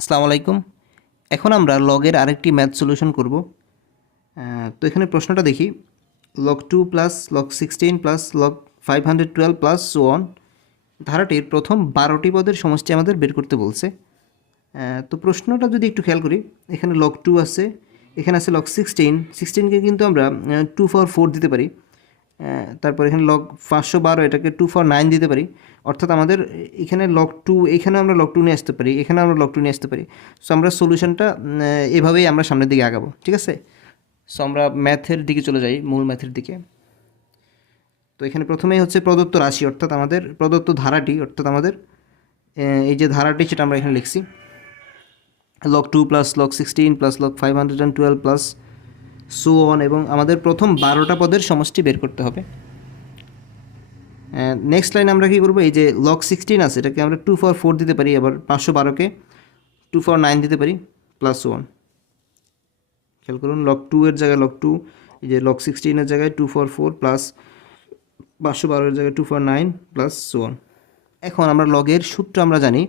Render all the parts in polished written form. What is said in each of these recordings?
আসসালামু আলাইকুম। এখন আমরা লগের আরেকটি ম্যাথ সলিউশন করব। তো এখানে প্রশ্নটা দেখি, log 2 plus log 16 plus log 512 plus so on ধারাটির প্রথম 12টি পদের সমষ্টি আমাদের বের করতে বলছে। তো প্রশ্নটা যদি একটু খেয়াল করি, এখানে লগ 2 আছে, এখানে আছে লগ 16কে কিন্তু আমরা 2 ফর 4 দিতে পারি। তারপর এখানে লগ 512 এটাকে 2 ফর 9 দিতে পারি। অর্থাৎ আমাদের এখানে লগ 2, এখানে আমরা লগ 2 নিয়ে আসতে পারি, এখানে আমরা লগ 2 নিয়ে আসতে পারি। সো আমরা সলিউশনটা এভাবেই আমরা সামনের দিকে আগাবো, ঠিক আছে? সো আমরা ম্যাথের দিকে চলে যাই, মূল ম্যাথের দিকে। তো এখানে প্রথমেই হচ্ছে প্রদত্ত রাশি, অর্থাৎ আমাদের প্রদত্ত ধারাটি, অর্থাৎ আমাদের এই যে ধারাটি সেটা আমরা এখানে লিখছি, log 2 plus log 16 plus log 512 plus so on, এবং আমাদের প্রথম 12টা পদের সমষ্টি বের করতে হবে। নেক্সট লাইন আমরা কী করবো, এই যে লগ 16 আছে এটাকে আমরা 2 ফর 4 দিতে পারি, আবার 512কে 2 ফর 9 দিতে পারি, প্লাস 1। খেয়াল করুন, লগ 2 এর জায়গায় লগ 2, এই যে লগ 16 এর জায়গায় 2 ফর 4 প্লাস 512 এর জায়গায় 2 ফর 9 প্লাস 1। এখন আমরা লগের সূত্র আমরা জানি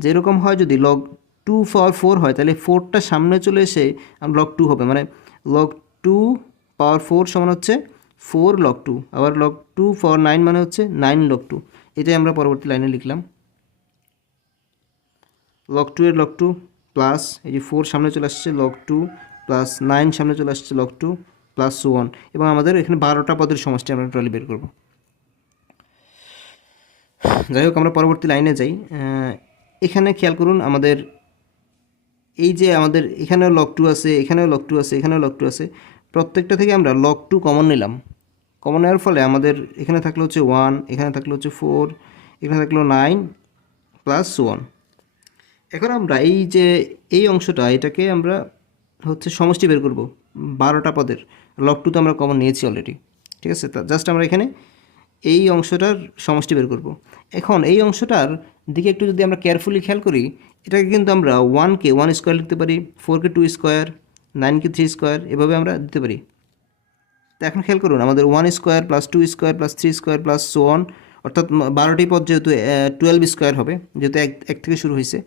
যে এরকম হয়, যদি লগ 2 ফর 4 হয় তাহলে 4টা সামনে চলে এসে লগ 2 হবে, মানে লগ 2 পাওয়ার 4 সমান হচ্ছে 4 লগ 2, আবার লগ 2 ফর 9 মানে হচ্ছে 9 লগ 2। এটাই আমরা পরবর্তী লাইনে লিখলাম, লগ 2 এর লগ 2 প্লাস এই যে 4 সামনে চলে আসছে লগ 2 প্লাস 9 সামনে চলে আসছে লগ 2 প্লাস 1, এবং আমাদের এখানে 12টা পদের সমষ্টি আমরা টোটালি বের করব। যাই হোক, আমরা পরবর্তী লাইনে যাই। এখানে খেয়াল করুন, আমাদের এই যে আমাদের এখানেও লগ 2 আছে, এখানেও লগ 2 আছে, এখানেও লগ 2 আছে, প্রত্যেকটা থেকে আমরা লগ 2 কমন নিলাম। কমন নেওয়ার ফলে আমাদের এখানে থাকলো হচ্ছে 1, এখানে থাকলো হচ্ছে 4, এখানে থাকলো 9 প্লাস 1। এখন আমরা এই যে এই অংশটা, এটাকে আমরা হচ্ছে সমষ্টি বের করব 12টা পদের। লগ 2 তো আমরা কমন নিয়েছি অলরেডি, ঠিক আছে? তা জাস্ট আমরা এখানে এই অংশটার সমষ্টি বের করব। এখন এই অংশটার দিকে একটু যদি আমরা কেয়ারফুলি খেয়াল করি, এটাকে কিন্তু আমরা 1কে 1 স্কোয়ার লিখতে পারি, 4কে 2 স্কোয়ার, 9কে 3 স্কোয়ার, এভাবে আমরা দিতে পারি। তো এখন খেয়াল করুন, আমাদের 1 square plus 2 square plus 3 square plus so on, অর্থাৎ 12টি পদ যেহেতু 12 স্কোয়ার হবে, যেহেতু এক থেকে শুরু হয়েছে।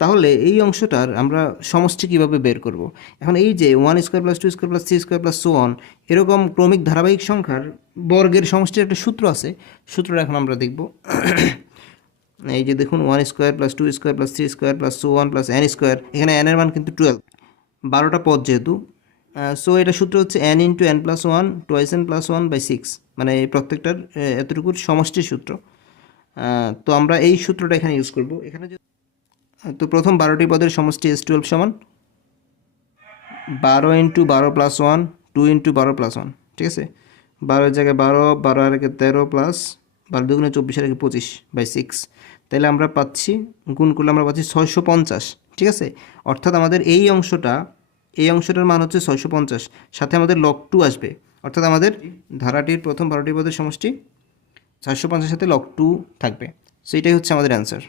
তাহলে এই অংশটার আমরা সমষ্টি কীভাবে বের করব? এখন এই যে 1 square plus 2 square plus 3 square plus so on, এরকম ক্রমিক ধারাবাহিক সংখ্যার বর্গের সমষ্টির একটা সূত্র আছে। সূত্রটা এখন আমরা দেখব। এই যে দেখুন, 1 square plus 2 square plus 3 square plus so on plus N square, এখানে এন এর মান কিন্তু 12, 12টা পদ যেহেতু। সো এটা সূত্র হচ্ছে n into n plus 1 twice n plus 1 by 6, মানে এই প্রত্যেকটার এতটুকুর সমষ্টির সূত্র। তো আমরা এই সূত্রটা এখানে ইউজ করব। এখানে তো প্রথম 12টি পদের সমষ্টি S12 সমান 12 ইন্টু 12 প্লাস 1, 2 ইন্টু 12 প্লাস 1, ঠিক আছে? 12 জায়গায় 12, 12 আর একে 13 প্লাস 12 দুগুণে 24 আর একে 25 বাই 6। তাহলে আমরা পাচ্ছি, গুণ করলে আমরা পাচ্ছি 650, ঠিক আছে? অর্থাৎ আমাদের এই অংশটার মান হচ্ছে 650, সাথে আমাদের লগ 2 আসবে, অর্থাৎ আমাদের ধারাটির প্রথম 12টি পদের সমষ্টি 650 সাথে লগ 2 থাকবে। সো এটাই হচ্ছে আমাদের অ্যান্সার।